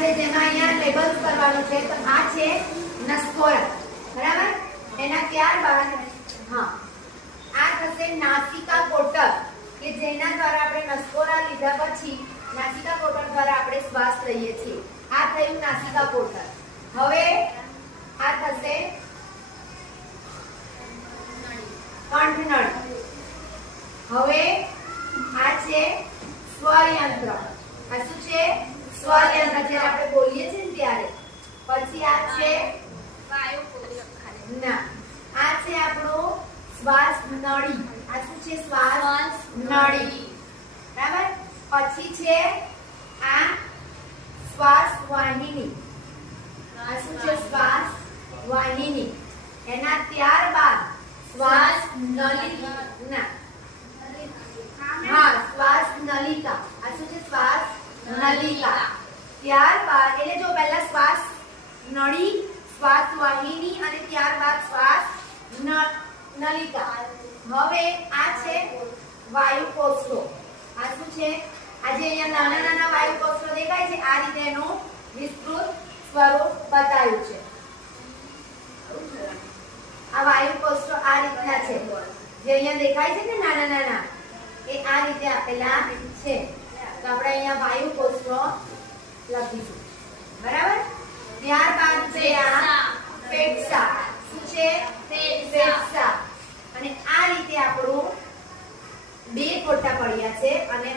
છે, જેમાં અહીંયા લેબલ્સ કરવાનું છે. તો આ છે નસકોરા બરાબર? એના ત્યારબાદ, હા. આ થશે નાસિકા કોટર કે જેના દ્વારા આપણે નસકોરા લીધા પછી નાસિકા કોટર દ્વારા આપણે શ્વાસ લઈએ છીએ. આ થયું નાસિકા કોટર હવે આ થશે કંઠનળ. હવે આ છે સ્વરયંત્ર આ શું છે સ્વરયંત્ર જ્યારે આપણે બોલીએ છીએ ને ત્યારે પછી આ છે? ના. આ છે આપણો શ્વાસ નળી. આ શું છે શ્વાસ નળી? બરાબર? પછી છે આ શ્વાસ વાહિની. આ શું છે શ્વાસ વાહિની. એના ત્યારબાદ શ્વાસ નળી ના. હા શ્વાસ નલિકા. આ શું છે? શ્વાસ નલિકા. ત્યારબાદ એટલે જો પહેલા શ્વાસ નળી શ્વાસ વાહિની અને ત્યારબાદ શ્વાસ નલિકા. હવે આ છે વાયુ કોષો આ શું છે? આજે અહીંયા નાના નાના વાયુ કોષો દેખાય છે. આ રીતે એનું વિસ્તૃત સ્વરૂપ બતાવ્યું છે. આ વાયુ કોષો આ રીતના છે. જે અહીંયા દેખાય છે ને નાના નાના, એ આ રીતે આપેલા છે. તો આપણે અહીંયા વાયુ કોષો લખીશું. ખોટા પડ્યા છે અને